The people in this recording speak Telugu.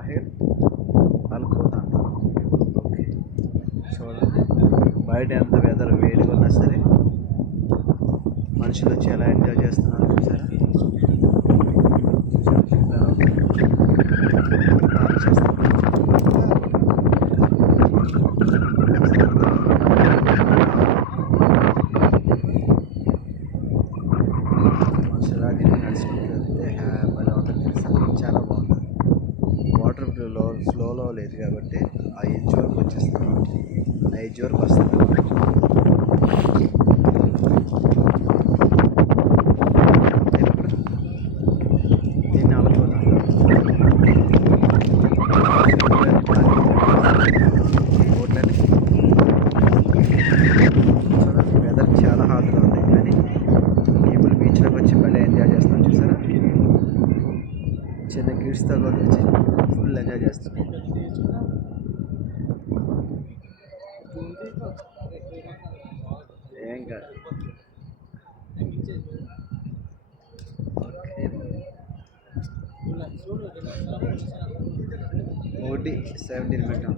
సాహిల్ అల్ఖోత్ అంటారు. ఓకే, చూడండి బయట ఎంత వెదర్ వేడిగా ఉన్నా సరే మనుషులు వచ్చి ఎలా ఎంజాయ్ చేస్తున్నారు చూసారా. మనుషులు అది నడుచుకుంటూ వెళ్తే భలే ఉంటుంది తెలుసా, చాలా బాగుంటుంది. వాటర్ ఫ్లోలో లేదు కాబట్టి ఆ ఎడ్జ్ వరకు వచ్చేస్తుంది, ఆ ఎడ్జ్ వరకు వస్తుంది. దీన్ని అలపోతాను బోట్లని. వెదర్ చాలా హాట్గా ఉంది కానీ పీపుల్ బీచ్లోకి వచ్చి భలే ఎంజాయ్ చేస్తాం చూసారా. చిన్న కిడ్స్తో కూడా వచ్చి ఫుల్ ఎంజాయ్ చేస్తాం. ఏం కాదు. ఓటీ 17 పెట్టాం.